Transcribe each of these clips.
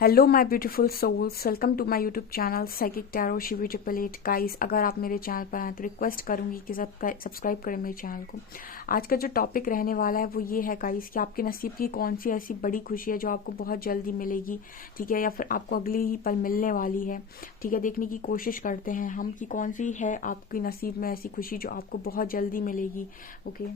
Hello my beautiful souls, welcome to my YouTube channel psychic tarot Shivi 888। Guys, अगर आप मेरे channel पर आए तो रिक्वेस्ट करूंगी कि सब्सक्राइब करें मेरे चैनल को। आज का जो टॉपिक रहने वाला है वो ये है गाइस कि आपके नसीब की कौन सी ऐसी बड़ी खुशी है जो आपको बहुत जल्दी मिलेगी, ठीक है, या फिर आपको अगले ही पल मिलने वाली है, ठीक है। देखने की कोशिश करते हैं हम कि कौन सी है आपकी नसीब में ऐसी खुशी जो आपको बहुत जल्दी मिलेगी। ओके,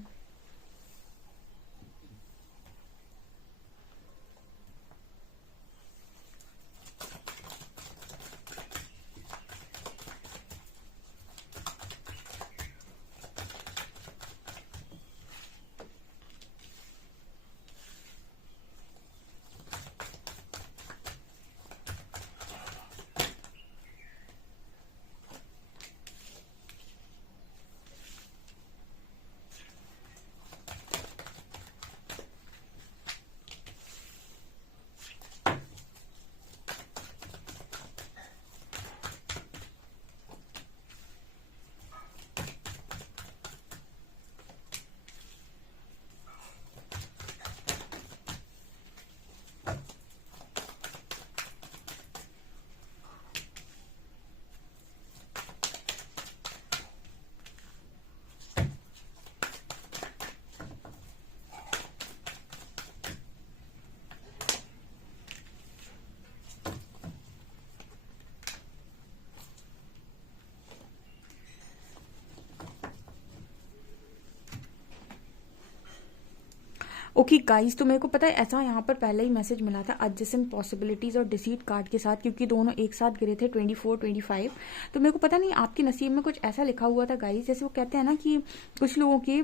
ओके गाइस, तो मेरे को पता है ऐसा यहाँ पर पहले ही मैसेज मिला था एडजेसेंट पॉसिबिलिटीज और डिसीट कार्ड के साथ, क्योंकि दोनों एक साथ गिरे थे 24-25। तो मेरे को पता नहीं आपके नसीब में कुछ ऐसा लिखा हुआ था गाइस, जैसे वो कहते हैं ना कि कुछ लोगों के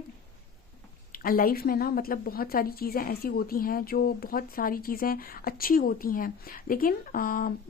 लाइफ में ना, मतलब बहुत सारी चीज़ें ऐसी होती हैं जो बहुत सारी चीज़ें अच्छी होती हैं, लेकिन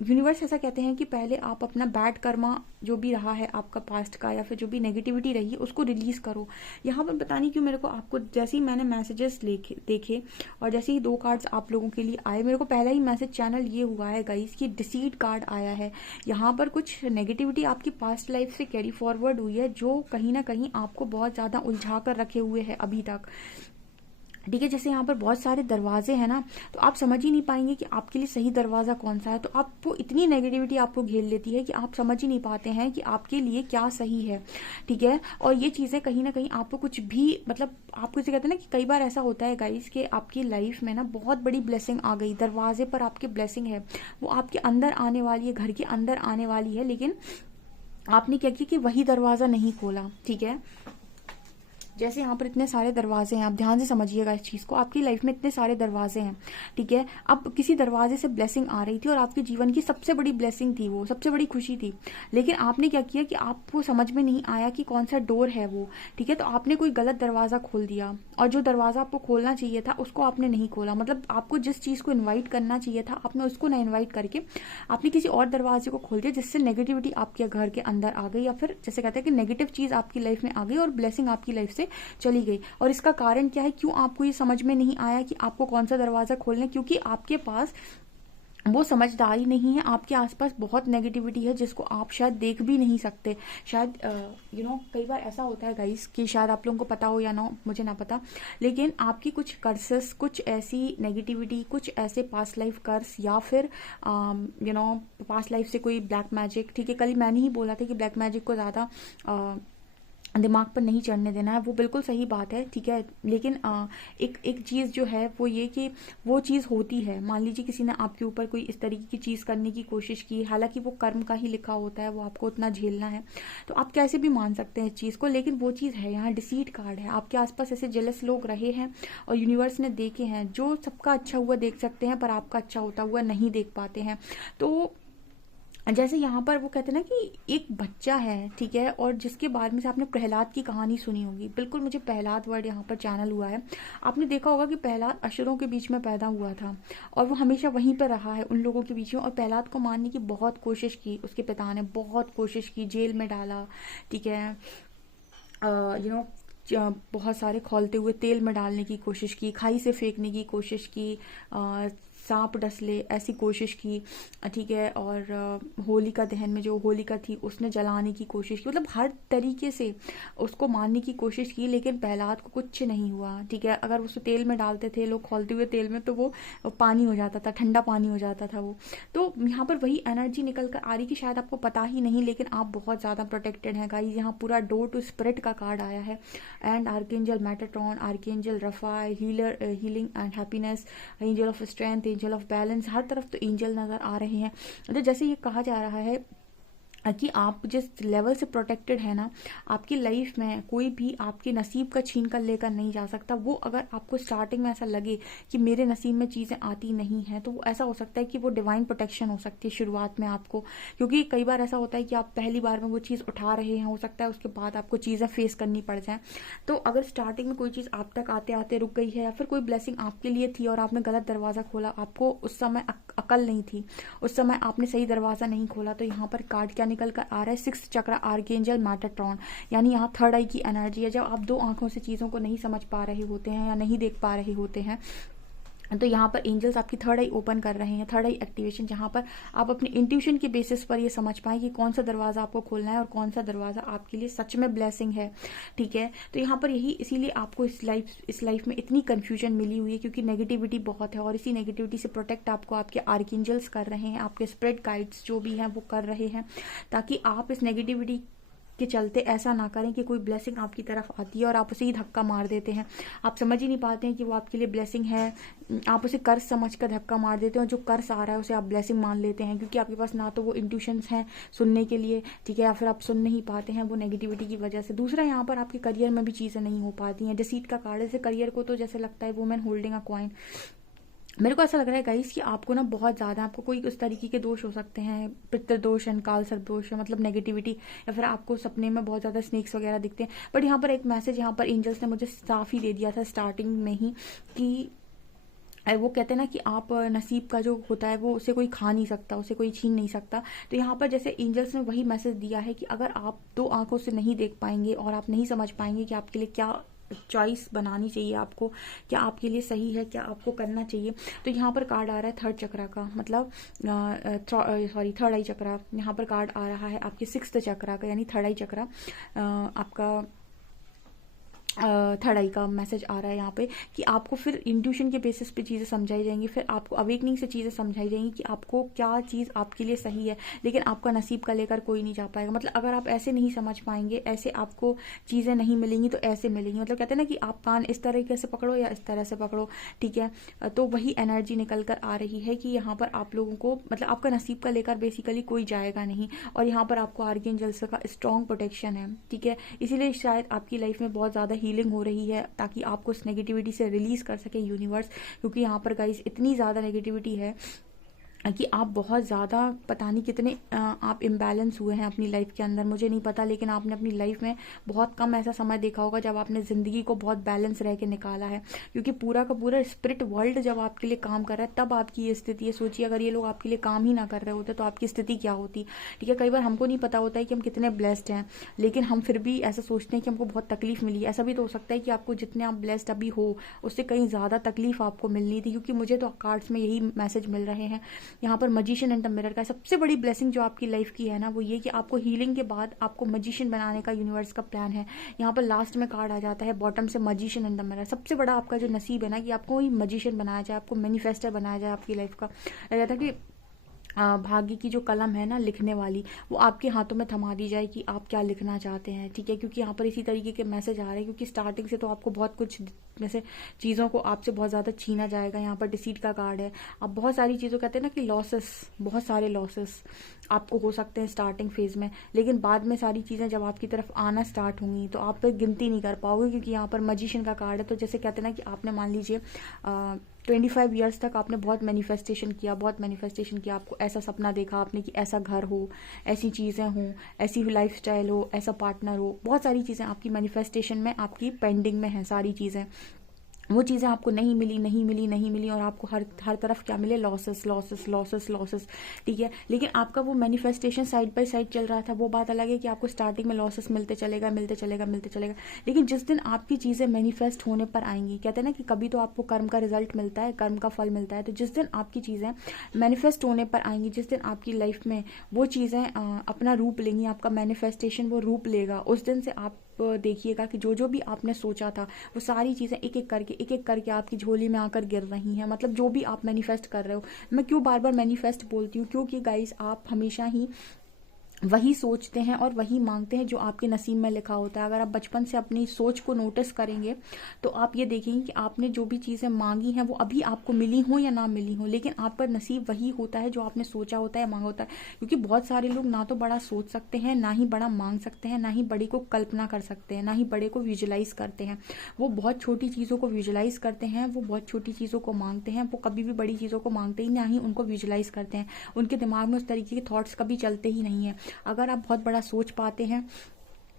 यूनिवर्स ऐसा कहते हैं कि पहले आप अपना बैड कर्मा जो भी रहा है आपका पास्ट का, या फिर जो भी नेगेटिविटी रही है उसको रिलीज़ करो। यहाँ पर पता नहीं क्यों मेरे को आपको जैसे ही मैंने मैसेजेस देखे और जैसे ही दो कार्ड्स आप लोगों के लिए आए, मेरे को पहला ही मैसेज चैनल ये हुआ है गाइस कि डिसीड कार्ड आया है। यहाँ पर कुछ नेगेटिविटी आपकी पास्ट लाइफ से कैरी फॉरवर्ड हुई है जो कहीं ना कहीं आपको बहुत ज़्यादा उलझा कर रखे हुए है अभी तक, ठीक है। जैसे यहाँ पर बहुत सारे दरवाजे हैं ना, तो आप समझ ही नहीं पाएंगे कि आपके लिए सही दरवाज़ा कौन सा है। तो आपको इतनी नेगेटिविटी आपको घेर लेती है कि आप समझ ही नहीं पाते हैं कि आपके लिए क्या सही है, ठीक है। और ये चीज़ें कहीं ना कहीं आपको कुछ भी, मतलब आपको इसे कहते हैं ना कि कई बार ऐसा होता है गाइस कि आपकी लाइफ में ना बहुत बड़ी ब्लेसिंग आ गई, दरवाजे पर आपकी ब्लेसिंग है, वो आपके अंदर आने वाली है, घर के अंदर आने वाली है, लेकिन आपने क्या किया कि वही दरवाज़ा नहीं खोला, ठीक है। जैसे यहाँ पर इतने सारे दरवाजे हैं, आप ध्यान से समझिएगा इस चीज़ को, आपकी लाइफ में इतने सारे दरवाजे हैं, ठीक है। अब किसी दरवाजे से ब्लेसिंग आ रही थी और आपके जीवन की सबसे बड़ी ब्लेसिंग थी, वो सबसे बड़ी खुशी थी, लेकिन आपने क्या किया कि आपको समझ में नहीं आया कि कौन सा डोर है वो, ठीक है। तो आपने कोई गलत दरवाज़ा खोल दिया, और जो दरवाज़ा आपको खोलना चाहिए था उसको आपने नहीं खोला। मतलब आपको जिस चीज़ को इन्वाइट करना चाहिए था आपने उसको ना इन्वाइट करके आपने किसी और दरवाजे को खोल दिया, जिससे नेगेटिविटी आपके घर के अंदर आ गई, या फिर जैसे कहते हैं कि नेगेटिव चीज़ आपकी लाइफ में आ गई और ब्लेसिंग आपकी लाइफ से चली गई। और इसका कारण क्या है, क्यों आपको ये समझ में नहीं आया कि आपको कौन सा दरवाजा खोलना है? क्योंकि आपके पास वो समझदारी नहीं है, आपके आसपास बहुत नेगेटिविटी है जिसको आप शायद देख भी नहीं सकते। शायद कई बार ऐसा होता है गाइस कि शायद आप लोगों को पता हो या ना, मुझे ना पता, लेकिन आपकी कुछ कर्सेस, कुछ ऐसी नेगेटिविटी, कुछ ऐसे पास्ट लाइफ कर्स, या फिर पास्ट लाइफ से कोई ब्लैक मैजिक, ठीक है। कल मैंने ही बोला था कि ब्लैक मैजिक को ज़्यादा दिमाग पर नहीं चढ़ने देना है, वो बिल्कुल सही बात है, ठीक है। लेकिन एक एक चीज़ जो है वो ये कि वो चीज़ होती है, मान लीजिए किसी ने आपके ऊपर कोई इस तरीके की चीज़ करने की कोशिश की, हालांकि वो कर्म का ही लिखा होता है, वो आपको उतना झेलना है, तो आप कैसे भी मान सकते हैं इस चीज़ को, लेकिन वो चीज़ है। यहाँ डिसीट कार्ड है, आपके आसपास ऐसे जेलस लोग रहे हैं और यूनिवर्स ने देखे हैं, जो सबका अच्छा हुआ देख सकते हैं पर आपका अच्छा होता हुआ नहीं देख पाते हैं। तो जैसे यहाँ पर वो कहते हैं ना कि एक बच्चा है, ठीक है, और जिसके बारे में से आपने प्रहलाद की कहानी सुनी होगी, बिल्कुल मुझे प्रहलाद वर्ड यहाँ पर चैनल हुआ है। आपने देखा होगा कि प्रहलाद असुरों के बीच में पैदा हुआ था और वो हमेशा वहीं पर रहा है उन लोगों के बीच में, और प्रहलाद को मारने की बहुत कोशिश की, उसके पिता ने बहुत कोशिश की, जेल में डाला, ठीक है। यू नो बहुत सारे खौलते हुए तेल में डालने की कोशिश की, खाई से फेंकने की कोशिश की, सांप डस ले ऐसी कोशिश की, ठीक है, और होलिका दहन में जो होलिका थी उसने जलाने की कोशिश की, मतलब हर तरीके से उसको मारने की कोशिश की, लेकिन प्रहलाद को कुछ नहीं हुआ, ठीक है। अगर उसको तेल में डालते थे लोग खौलते हुए तेल में, तो वो पानी हो जाता था, ठंडा पानी हो जाता था वो। तो यहाँ पर वही एनर्जी निकल कर आ रही कि शायद आपको पता ही नहीं, लेकिन आप बहुत ज़्यादा प्रोटेक्टेड हैं गाइस। यहाँ पूरा डोर टू स्पिरिट का कार्ड आया है, and archangel Metatron, archangel Raphael, healing and happiness, angel of strength, angel of balance, हर तरफ तो एंजल नज़र आ रहे हैं। तो जैसे ये कहा जा रहा है कि आप जिस लेवल से प्रोटेक्टेड है ना, आपकी लाइफ में कोई भी आपके नसीब का छीन कर लेकर नहीं जा सकता। वो अगर आपको स्टार्टिंग में ऐसा लगे कि मेरे नसीब में चीज़ें आती नहीं हैं, तो वो ऐसा हो सकता है कि वो डिवाइन प्रोटेक्शन हो सकती है शुरुआत में आपको, क्योंकि कई बार ऐसा होता है कि आप पहली बार में वो चीज़ उठा रहे हैं, हो सकता है उसके बाद आपको चीज़ें फेस करनी पड़ जाएँ। तो अगर स्टार्टिंग में कोई चीज़ आप तक आते आते रुक गई है, या फिर कोई ब्लेसिंग आपके लिए थी और आपने गलत दरवाज़ा खोला, आपको उस समय अकल नहीं थी, उस समय आपने सही दरवाज़ा नहीं खोला, तो यहाँ पर कार्ड क्या निकल कर आ रहा है, 6th चक्र आर्कएंजल मेटाट्रॉन, यानी यहाँ थर्ड आई की एनर्जी है। जब आप दो आंखों से चीज़ों को नहीं समझ पा रहे होते हैं या नहीं देख पा रहे होते हैं, तो यहाँ पर एंजल्स आपकी थर्ड आई ओपन कर रहे हैं, थर्ड आई एक्टिवेशन, जहाँ पर आप अपने इंट्यूशन के बेसिस पर ये समझ पाएं कि कौन सा दरवाज़ा आपको खोलना है और कौन सा दरवाज़ा आपके लिए सच में ब्लेसिंग है, ठीक है। तो यहाँ पर यही इसीलिए आपको इस लाइफ में इतनी कन्फ्यूजन मिली हुई है, क्योंकि नेगेटिविटी बहुत है, और इसी नेगेटिविटी से प्रोटेक्ट आपको आपके आर्कएंजल्स कर रहे हैं, आपके स्पिरिट गाइड्स जो भी हैं वो कर रहे हैं, ताकि आप इस नेगेटिविटी के चलते ऐसा ना करें कि कोई ब्लेसिंग आपकी तरफ आती है और आप उसे ही धक्का मार देते हैं। आप समझ ही नहीं पाते हैं कि वो आपके लिए ब्लेसिंग है, आप उसे कर्ज समझ कर धक्का मार देते हैं, और जो कर्ज आ रहा है उसे आप ब्लेसिंग मान लेते हैं, क्योंकि आपके पास ना तो वो इंट्यूशंस हैं सुनने के लिए, ठीक है, या फिर आप सुन नहीं पाते हैं वो नेगेटिविटी की वजह से। दूसरा, यहाँ पर आपके करियर में भी चीज़ें नहीं हो पाती हैं, डिसीट का कार्ड है, जैसे करियर को तो जैसे लगता है वुमेन होल्डिंग अ कॉइन। मेरे को ऐसा लग रहा है गाइस कि आपको ना बहुत ज़्यादा, आपको कोई उस तरीके के दोष हो सकते हैं, पितृदोष, काल सर्प दोष, मतलब नेगेटिविटी, या फिर आपको सपने में बहुत ज़्यादा स्नेक्स वगैरह दिखते हैं। बट यहाँ पर एक मैसेज यहाँ पर एंजल्स ने मुझे साफ ही दे दिया था स्टार्टिंग में ही, कि वो कहते हैं ना कि आप नसीब का जो होता है वो उसे कोई खा नहीं सकता, उसे कोई छीन नहीं सकता। तो यहाँ पर जैसे एंजल्स ने वही मैसेज दिया है कि अगर आप दो आंखों से नहीं देख पाएंगे और आप नहीं समझ पाएंगे कि आपके लिए क्या चॉइस बनानी चाहिए, आपको क्या आपके लिए सही है, क्या आपको करना चाहिए, तो यहाँ पर कार्ड आ रहा है थर्ड चक्रा का, मतलब थर्ड आई चक्रा। यहाँ पर कार्ड आ रहा है आपके 6th चक्रा का, यानी थर्ड आई चक्रा आपका थर्ड आई का मैसेज आ रहा है यहाँ पे, कि आपको फिर इंट्यूशन के बेसिस पे चीज़ें समझाई जाएंगी, फिर आपको अवेकनिंग से चीज़ें समझाई जाएंगी कि आपको क्या चीज़ आपके लिए सही है, लेकिन आपका नसीब का लेकर कोई नहीं जा पाएगा। मतलब अगर आप ऐसे नहीं समझ पाएंगे, ऐसे आपको चीज़ें नहीं मिलेंगी, तो ऐसे मिलेंगी। मतलब कहते हैं ना कि आप कान इस तरीके से पकड़ो या इस तरह से पकड़ो, ठीक है। तो वही एनर्जी निकल कर आ रही है कि यहाँ पर आप लोगों को, मतलब आपका नसीब का लेकर बेसिकली कोई जाएगा नहीं, और यहाँ पर आपको आर्कएंजल्स का स्ट्रॉन्ग प्रोटेक्शन है, ठीक है। इसीलिए शायद आपकी लाइफ में बहुत ज़्यादा हीलिंग हो रही है, ताकि आपको इस नेगेटिविटी से रिलीज कर सके यूनिवर्स, क्योंकि यहाँ पर गाइस इतनी ज़्यादा नेगेटिविटी है कि आप बहुत ज़्यादा, पता नहीं कितने आप इम्बैलेंस हुए हैं अपनी लाइफ के अंदर, मुझे नहीं पता, लेकिन आपने अपनी लाइफ में बहुत कम ऐसा समय देखा होगा जब आपने ज़िंदगी को बहुत बैलेंस रह के निकाला है, क्योंकि पूरा का पूरा स्पिरिट वर्ल्ड जब आपके लिए काम कर रहा है तब आपकी ये स्थिति है। सोचिए अगर ये लोग आपके लिए काम ही ना कर रहे होते तो आपकी स्थिति क्या होती, ठीक है। कई बार हमको नहीं पता होता है कि हम कितने ब्लेस्ड हैं, लेकिन हम फिर भी ऐसा सोचते हैं कि हमको बहुत तकलीफ मिली। ऐसा भी तो हो सकता है कि आपको जितने आप ब्लेस्ड अभी हो उससे कहीं ज़्यादा तकलीफ आपको मिलनी थी, क्योंकि मुझे तो कार्ड्स में यही मैसेज मिल रहे हैं। यहाँ पर मजिशियन एंड द मिरर का सबसे बड़ी ब्लेसिंग जो आपकी लाइफ की है ना, वो ये कि आपको हीलिंग के बाद आपको मजिशियन बनाने का यूनिवर्स का प्लान है। यहाँ पर लास्ट में कार्ड आ जाता है बॉटम से मजिशियन एंड द मिरर। सबसे बड़ा आपका जो नसीब है ना, कि आपको ही मजिशियन बनाया जाए, आपको मैनिफेस्टर बनाया जाए आपकी लाइफ का। रहता कि भाग्य की जो कलम है ना लिखने वाली, वो आपके हाथों में थमा दी जाए कि आप क्या लिखना चाहते हैं, ठीक है। क्योंकि यहाँ पर इसी तरीके के मैसेज आ रहे हैं, क्योंकि स्टार्टिंग से तो आपको बहुत कुछ जैसे चीज़ों को आपसे बहुत ज़्यादा छीना जाएगा। यहाँ पर डिसीट का कार्ड है, आप बहुत सारी चीज़ों, कहते हैं ना कि लॉसेस, बहुत सारे लॉसेस आपको हो सकते हैं स्टार्टिंग फेज में, लेकिन बाद में सारी चीज़ें जब आपकी तरफ आना स्टार्ट होंगी तो आप फिर गिनती नहीं कर पाओगे, क्योंकि यहाँ पर मजिशियन का कार्ड है। तो जैसे कहते हैं ना कि आपने मान लीजिए 25 ईयर्स तक आपने बहुत मैनिफेस्टेशन किया, आपको ऐसा सपना देखा आपने कि ऐसा घर हो, ऐसी चीज़ें हों, ऐसी लाइफस्टाइल हो, ऐसा पार्टनर हो, बहुत सारी चीज़ें आपकी मैनिफेस्टेशन में, आपकी पेंडिंग में हैं सारी चीज़ें। वो चीज़ें आपको नहीं मिली नहीं मिली नहीं मिली और आपको हर हर तरफ क्या मिले, लॉसेस लॉसेस लॉसेस लॉसेस, ठीक है। लेकिन आपका वो मैनिफेस्टेशन साइड बाय साइड चल रहा था। वो बात अलग है कि आपको स्टार्टिंग में लॉसेस मिलते चलेगा मिलते चलेगा मिलते चलेगा, लेकिन जिस दिन आपकी चीज़ें मैनिफेस्ट होने पर आएंगी, कहते हैं ना कि कभी तो आपको कर्म का रिजल्ट मिलता है, कर्म का फल मिलता है, तो जिस दिन आपकी चीज़ें मैनिफेस्ट होने पर आएंगी, जिस दिन आपकी लाइफ में वो चीज़ें अपना रूप लेंगी, आपका मैनिफेस्टेशन वो रूप लेगा, उस दिन से आप देखिएगा कि जो जो भी आपने सोचा था वो सारी चीज़ें एक एक करके आपकी झोली में आकर गिर रही हैं। मतलब जो भी आप मैनिफेस्ट कर रहे हो, मैं क्यों बार बार मैनिफेस्ट बोलती हूँ, क्योंकि गाइस आप हमेशा ही वही सोचते हैं और वही मांगते हैं जो आपके नसीब में लिखा होता है। अगर आप बचपन से अपनी सोच को नोटिस करेंगे तो आप ये देखेंगे कि आपने जो भी चीज़ें मांगी हैं वो अभी आपको मिली हो या ना मिली हो, लेकिन आपका नसीब वही होता है जो आपने सोचा होता है, मांगा होता है। क्योंकि बहुत सारे लोग ना तो बड़ा सोच सकते हैं, ना ही बड़ा मांग सकते हैं, ना ही बड़े को कल्पना कर सकते हैं, ना ही बड़े को विजुलाइज करते हैं। वो बहुत छोटी चीज़ों को विजुलाइज करते हैं, वो बहुत छोटी चीज़ों को मांगते हैं, वो कभी भी बड़ी चीज़ों को मांगते ही ना ही उनको विजुलाइज करते हैं। उनके दिमाग में उस तरीके के थॉट्स कभी चलते ही नहीं है। अगर आप बहुत बड़ा सोच पाते हैं,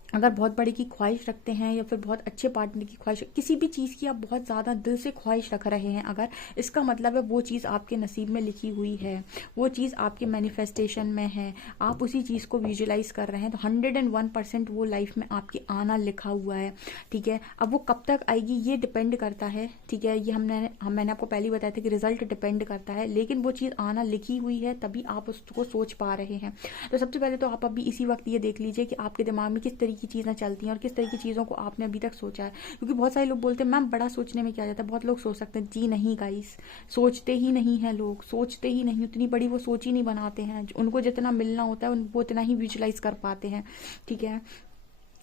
अगर बहुत बड़े की ख्वाहिश रखते हैं, या फिर बहुत अच्छे पार्टनर की ख्वाहिश, किसी भी चीज़ की आप बहुत ज़्यादा दिल से ख्वाहिश रख रहे हैं, अगर इसका मतलब है वो चीज़ आपके नसीब में लिखी हुई है, वो चीज़ आपके मैनिफेस्टेशन में है, आप उसी चीज़ को विजुलाइज कर रहे हैं, तो 101% वो लाइफ में आपके आना लिखा हुआ है, ठीक है। अब वो कब तक आएगी ये डिपेंड करता है, ठीक है। ये मैंने आपको पहले ही बताया था कि रिजल्ट डिपेंड करता है, लेकिन वो चीज़ आना लिखी हुई है, तभी आप उसको सोच पा रहे हैं। तो सबसे पहले तो आप अभी इसी वक्त ये देख लीजिए कि आपके दिमाग में किस तरीके की चीज़ें चलती हैं और किस तरह की चीज़ों को आपने अभी तक सोचा है। क्योंकि बहुत सारे लोग बोलते हैं मैम बड़ा सोचने में क्या जाता है, बहुत लोग सोच सकते हैं। जी नहीं गाइस, सोचते ही नहीं है लोग, सोचते ही नहीं, उतनी बड़ी वो सोच ही नहीं बनाते हैं। उनको जितना मिलना होता है वो उतना ही विजुलाइज कर पाते हैं, ठीक है।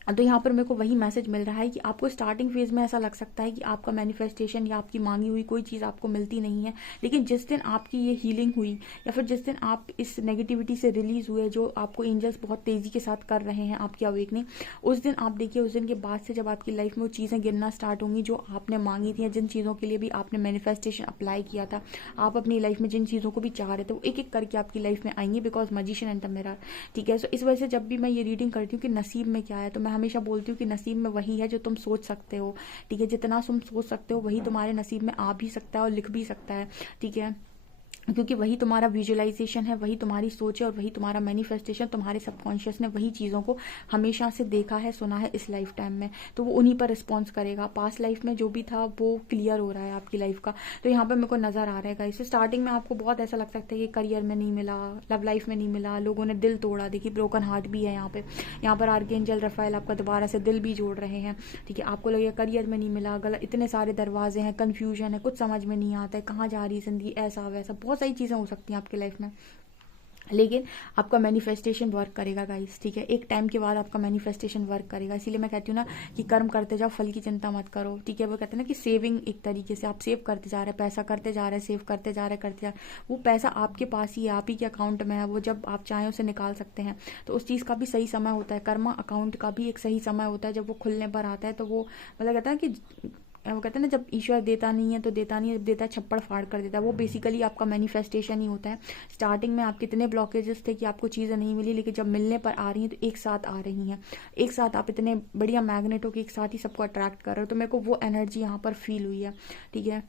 तो यहाँ पर मेरे को वही मैसेज मिल रहा है कि आपको स्टार्टिंग फेज में ऐसा लग सकता है कि आपका मैनिफेस्टेशन या आपकी मांगी हुई कोई चीज़ आपको मिलती नहीं है, लेकिन जिस दिन आपकी ये हीलिंग हुई, या फिर जिस दिन आप इस नेगेटिविटी से रिलीज हुए, जो आपको एंजल्स बहुत तेज़ी के साथ कर रहे हैं आपकी अवेकनिंग, उस दिन आप देखिए, उस दिन के बाद से जब आपकी लाइफ में वो चीज़ें गिरना स्टार्ट होंगी जो आपने मांगी थी, या जिन चीज़ों के लिए भी आपने मैनिफेस्टेशन अप्लाई किया था, आप अपनी लाइफ में जिन चीज़ों को भी चाह रहे थे, वो एक एक करके आपकी लाइफ में आएंगी, because magician and the mirror, ठीक है। सो इस वजह से जब भी मैं ये रीडिंग करती हूँ कि नसीब में क्या है, तो मैं हमेशा बोलती हूँ कि नसीब में वही है जो तुम सोच सकते हो, ठीक है। जितना तुम सोच सकते हो वही तुम्हारे नसीब में आ भी सकता है और लिख भी सकता है, ठीक है। क्योंकि वही तुम्हारा विजुअलाइजेशन है, वही तुम्हारी सोच है, और वही तुम्हारा मैनिफेस्टेशन, तुम्हारे सबकॉन्शियस ने वही चीज़ों को हमेशा से देखा है, सुना है इस लाइफ टाइम में, तो वो उन्हीं पर रिस्पॉन्स करेगा। पास्ट लाइफ में जो भी था वो क्लियर हो रहा है आपकी लाइफ का। तो यहाँ पर मेरे को नज़र आ रहेगा इसे। स्टार्टिंग में आपको बहुत ऐसा लग सकता है कि करियर में नहीं मिला, लव लाइफ में नहीं मिला, लोगों ने दिल तोड़ा, देखिए ब्रोकन हार्ट भी है यहाँ पर आर्कएंजल रफाएल आपका दोबारा से दिल भी जोड़ रहे हैं, ठीक है। आपको लगेगा करियर में नहीं मिला, गलत, इतने सारे दरवाजे हैं, कन्फ्यूजन है, कुछ समझ में नहीं आता है, कहाँ जा रही है जिंदगी, ऐसा वैसा, बहुत सारी चीज़ें हो सकती हैं आपकी लाइफ में। लेकिन आपका मैनिफेस्टेशन वर्क करेगा गाइस, ठीक है। एक टाइम के बाद आपका मैनिफेस्टेशन वर्क करेगा। इसीलिए मैं कहती हूँ ना कि कर्म करते जाओ, फल की चिंता मत करो, ठीक है। वो कहते हैं ना कि सेविंग, एक तरीके से आप सेव करते जा रहे हैं, पैसा करते जा रहे हैं, सेव करते जा रहे हैं, करते जा रहे हैं, वो पैसा आपके पास ही है, आप ही के अकाउंट में है, वो जब आप चाहें उसे निकाल सकते हैं। तो उस चीज़ का भी सही समय होता है, कर्मा अकाउंट का भी एक सही समय होता है, जब वो खुलने पर आता है। तो वो मतलब कहता है कि वो कहते हैं ना, जब ईश्वर देता नहीं है तो देता नहीं है, जब देता है छप्पड़ फाड़ कर देता है। वो बेसिकली आपका मैनिफेस्टेशन ही होता है। स्टार्टिंग में आप कितने ब्लॉकेजेस थे कि आपको चीज़ें नहीं मिली, लेकिन जब मिलने पर आ रही हैं तो एक साथ आ रही हैं, एक साथ आप इतने बढ़िया मैग्नेट हो कि एक साथ ही सबको अट्रैक्ट कर रहे हो। तो मेरे को वो एनर्जी यहाँ पर फील हुई है, ठीक है।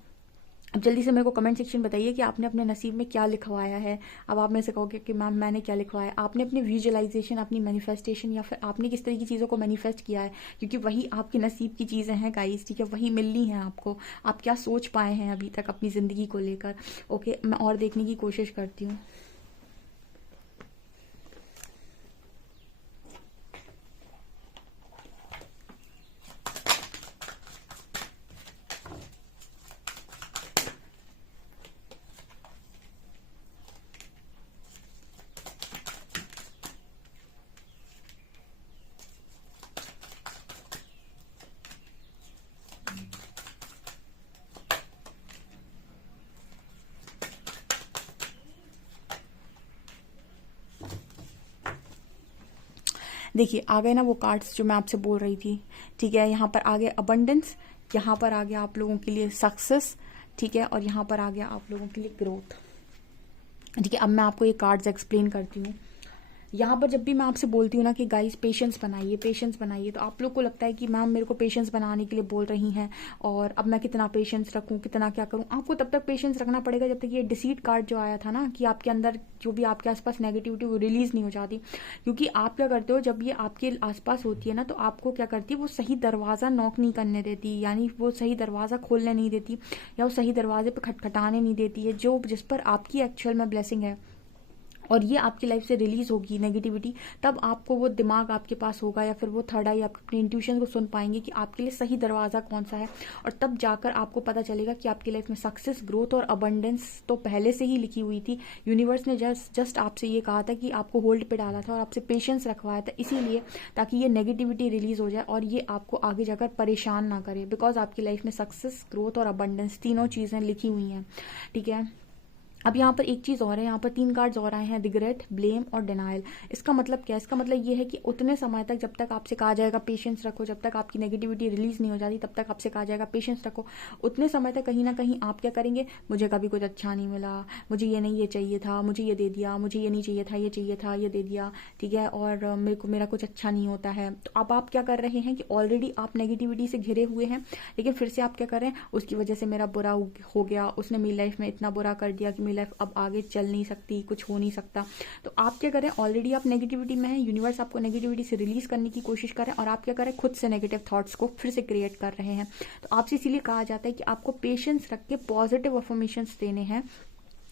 अब जल्दी से मेरे को कमेंट सेक्शन बताइए कि आपने अपने नसीब में क्या लिखवाया है। अब आप में से कहोगे कि मैम मैंने क्या लिखवाया, आपने अपनी विजुअलाइजेशन, अपनी मैनिफेस्टेशन, या फिर आपने किस तरह की चीज़ों को मैनिफेस्ट किया है, क्योंकि वही आपके नसीब की चीज़ें हैं गाइस, ठीक है। वही मिलनी है आपको। आप क्या सोच पाए हैं अभी तक अपनी ज़िंदगी को लेकर। ओके, मैं और देखने की कोशिश करती हूँ। देखिए आ गए ना वो कार्ड्स जो मैं आपसे बोल रही थी, ठीक है। यहाँ पर आ गया अबंडेंस, यहाँ पर आ गया आप लोगों के लिए सक्सेस, ठीक है, और यहाँ पर आ गया आप लोगों के लिए ग्रोथ, ठीक है। अब मैं आपको ये कार्ड्स एक्सप्लेन करती हूँ। यहाँ पर जब भी मैं आपसे बोलती हूँ ना कि गाइस पेशेंस बनाइए, तो आप लोग को लगता है कि मैम मेरे को पेशेंस बनाने के लिए बोल रही हैं और अब मैं कितना पेशेंस रखूँ, कितना क्या करूँ। आपको तब तक पेशेंस रखना पड़ेगा जब तक ये डिसीट कार्ड जो आया था ना कि आपके अंदर जो भी आपके आसपास नेगेटिविटी वो रिलीज नहीं हो जाती। क्योंकि आप क्या करते हो, जब ये आपके आसपास होती है ना, तो आपको क्या करती है, वो सही दरवाज़ा नॉक नहीं करने देती, यानी वो सही दरवाज़ा खोलने नहीं देती या वो सही दरवाजे पर खटखटाने नहीं देती है, जो जिस पर आपकी एक्चुअल में ब्लेसिंग है और ये आपकी लाइफ से रिलीज होगी नेगेटिविटी, तब आपको वो दिमाग आपके पास होगा या फिर वो थर्ड आई आप अपने इंट्यूशन को सुन पाएंगे कि आपके लिए सही दरवाज़ा कौन सा है। और तब जाकर आपको पता चलेगा कि आपकी लाइफ में सक्सेस, ग्रोथ और अबंडेंस तो पहले से ही लिखी हुई थी। यूनिवर्स ने जस्ट आपसे ये कहा था कि आपको होल्ड पे डाला था और आपसे पेशेंस रखवाया था, इसीलिए ताकि ये नेगेटिविटी रिलीज हो जाए और ये आपको आगे जाकर परेशान ना करे। बिकॉज आपकी लाइफ में सक्सेस, ग्रोथ और अबंडेंस तीनों चीज़ें लिखी हुई हैं। ठीक है, अब यहाँ पर एक चीज़ और है, यहाँ पर 3 कार्ड्स और आए हैं, रिग्रेट, ब्लेम और डिनाइल। इसका मतलब क्या है? इसका मतलब ये है कि उतने समय तक जब तक आपसे कहा जाएगा पेशेंस रखो, जब तक आपकी नेगेटिविटी रिलीज नहीं हो जाती तब तक आपसे कहा जाएगा पेशेंस रखो, उतने समय तक कहीं ना कहीं आप क्या करेंगे, मुझे कभी कुछ अच्छा नहीं मिला, मुझे ये नहीं ये चाहिए था, मुझे ये दे दिया, मुझे ये नहीं चाहिए था, ये चाहिए था, ये दे दिया, ठीक है, और मेरा कुछ अच्छा नहीं होता है। तो अब आप क्या कर रहे हैं कि ऑलरेडी आप नेगेटिविटी से घिरे हुए हैं, लेकिन फिर से आप क्या कर रहे हैं, उसकी वजह से मेरा बुरा हो गया, उसने मेरी लाइफ में इतना बुरा कर दिया कि मेरी लाइफ अब आगे चल नहीं सकती, कुछ हो नहीं सकता। तो आप क्या करें, ऑलरेडी आप नेगेटिविटी में हैं, यूनिवर्स आपको नेगेटिविटी से रिलीज करने की कोशिश करें और आप क्या करें, खुद से नेगेटिव थॉट्स को फिर से क्रिएट कर रहे हैं। तो आपसे इसीलिए कहा जाता है कि आपको पेशेंस रख के पॉजिटिव अफर्मेशंस देने हैं।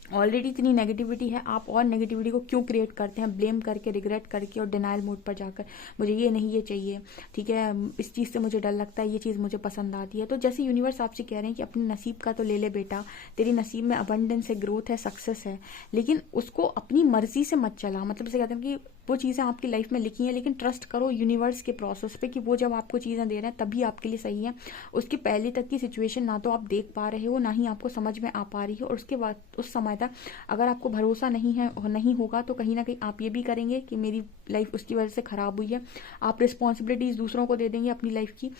ऑलरेडी इतनी नेगेटिविटी है, आप और नेगेटिविटी को क्यों क्रिएट करते हैं, ब्लेम करके, रिग्रेट करके और डिनाइल मोड पर जाकर, मुझे ये नहीं ये चाहिए, ठीक है, इस चीज़ से मुझे डर लगता है, ये चीज़ मुझे पसंद आती है। तो जैसे यूनिवर्स आपसे कह रहे हैं कि अपने नसीब का तो ले ले बेटा, तेरी नसीब में अबंडेंस है, ग्रोथ है, सक्सेस है, लेकिन उसको अपनी मर्जी से मत चला। मतलब इसे कहते हैं कि वो चीज़ें आपकी लाइफ में लिखी हैं, लेकिन ट्रस्ट करो यूनिवर्स के प्रोसेस पे कि वो जब आपको चीज़ें दे रहे हैं तभी आपके लिए सही है। उसके पहले तक की सिचुएशन ना तो आप देख पा रहे हो, ना ही आपको समझ में आ पा रही है, और उसके बाद उस समय तक अगर आपको भरोसा नहीं है, नहीं होगा, तो कहीं ना कहीं आप ये भी करेंगे कि मेरी लाइफ उसकी वजह से ख़राब हुई है। आप रिस्पॉन्सिबिलिटीज़ दूसरों को दे देंगे अपनी लाइफ की,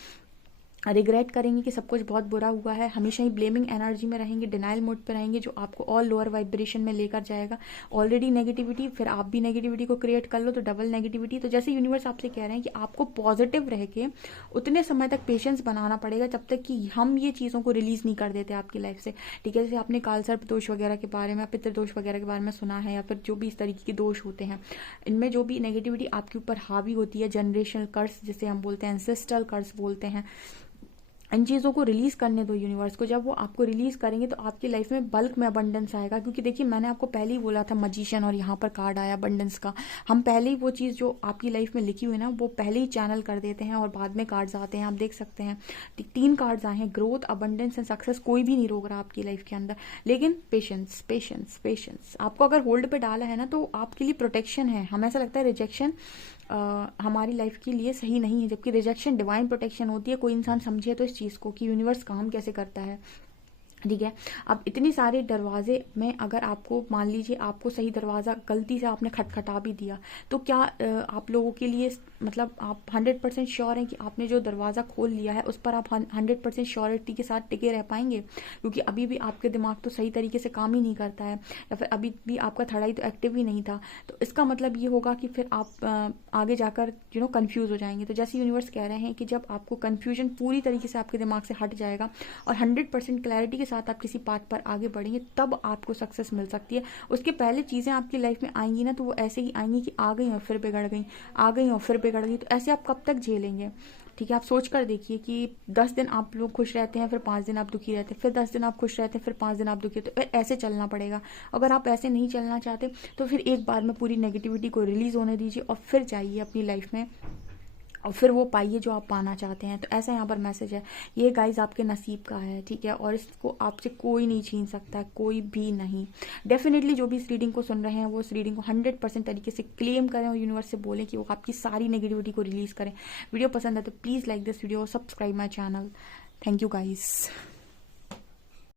रिग्रेट करेंगे कि सब कुछ बहुत बुरा हुआ है, हमेशा ही ब्लेमिंग एनर्जी में रहेंगे, डिनाइल मोड पे रहेंगे, जो आपको और लोअर वाइब्रेशन में लेकर जाएगा। ऑलरेडी नेगेटिविटी, फिर आप भी नेगेटिविटी को क्रिएट कर लो तो डबल नेगेटिविटी। तो जैसे यूनिवर्स आपसे कह रहे हैं कि आपको पॉजिटिव रह के उतने समय तक पेशेंस बनाना पड़ेगा जब तक कि हम ये चीज़ों को रिलीज नहीं कर देते आपकी लाइफ से। ठीक है, जैसे आपने कालसर्प दोष वगैरह के बारे में, पितृदोष वगैरह के बारे में सुना है, या फिर जो भी इस तरीके के दोष होते हैं, इनमें जो भी नेगेटिविटी आपके ऊपर हावी होती है, जनरेशनल कर्स जिसे हम बोलते हैं, एंसेस्ट्रल कर्स बोलते हैं, इन चीज़ों को रिलीज़ करने दो यूनिवर्स को। जब वो आपको रिलीज़ करेंगे तो आपकी लाइफ में बल्क में अबंडेंस आएगा। क्योंकि देखिए, मैंने आपको पहले ही बोला था मजिशियन, और यहाँ पर कार्ड आया अबंडेंस का। हम पहले ही वो चीज़ जो आपकी लाइफ में लिखी हुई है ना, वो पहले ही चैनल कर देते हैं और बाद में कार्ड्स आते हैं। आप देख सकते हैं 3 कार्ड्स आए हैं, ग्रोथ, अबंडेंस एंड सक्सेस। कोई भी नहीं रोक रहा आपकी लाइफ के अंदर, लेकिन पेशेंस पेशेंस पेशेंस। आपको अगर होल्ड पे डाला है ना, तो आपके लिए प्रोटेक्शन है। हमें ऐसा लगता है रिजेक्शन हमारी लाइफ के लिए सही नहीं है, जबकि रिजेक्शन डिवाइन प्रोटेक्शन होती है। कोई इंसान समझे तो इस चीज़ को कि यूनिवर्स काम कैसे करता है। ठीक है, अब इतने सारे दरवाजे में अगर आपको मान लीजिए आपको सही दरवाज़ा गलती से आपने खटखटा भी दिया, तो क्या आप लोगों के लिए, मतलब आप 100% श्योर हैं कि आपने जो दरवाज़ा खोल लिया है उस पर आप 100% श्योरिटी के साथ टिके रह पाएंगे? क्योंकि अभी भी आपके दिमाग तो सही तरीके से काम ही नहीं करता है, या फिर अभी भी आपका थर्ड आई तो एक्टिव ही नहीं था। तो इसका मतलब ये होगा कि फिर आप आगे जाकर कन्फ्यूज़ हो जाएंगे। तो जैसे यूनिवर्स कह रहे हैं कि जब आपको कन्फ्यूजन पूरी तरीके से आपके दिमाग से हट जाएगा और 100% क्लैरिटी के साथ आप किसी पाथ पर आगे बढ़ेंगे, तब आपको सक्सेस मिल सकती है। उसके पहले चीज़ें आपकी लाइफ में आएंगी ना, तो वो ऐसे ही आएंगी कि आ गई और फिर बिगड़ गई, आ गई और फिर बिगड़ गई। तो ऐसे आप कब तक झेलेंगे? ठीक है, आप सोच कर देखिए कि 10 दिन आप लोग खुश रहते हैं, फिर 5 दिन आप दुखी रहते हैं, फिर 10 दिन आप खुश रहते हैं, फिर 5 दिन आप दुखी रहते हैं। ऐसे चलना पड़ेगा। अगर आप ऐसे नहीं चलना चाहते तो फिर एक बार में पूरी नेगेटिविटी को रिलीज होने दीजिए और फिर जाइए अपनी लाइफ में और फिर वो पाइए जो आप पाना चाहते हैं। तो ऐसा यहाँ पर मैसेज है, ये गाइज आपके नसीब का है। ठीक है, और इसको आपसे कोई नहीं छीन सकता है, कोई भी नहीं। डेफिनेटली जो भी इस रीडिंग को सुन रहे हैं वो इस रीडिंग को 100% तरीके से क्लेम करें और यूनिवर्स से बोलें कि वो आपकी सारी नेगेटिविटी को रिलीज करें। वीडियो पसंद है तो please like this video, subscribe my channel. Thank you guys.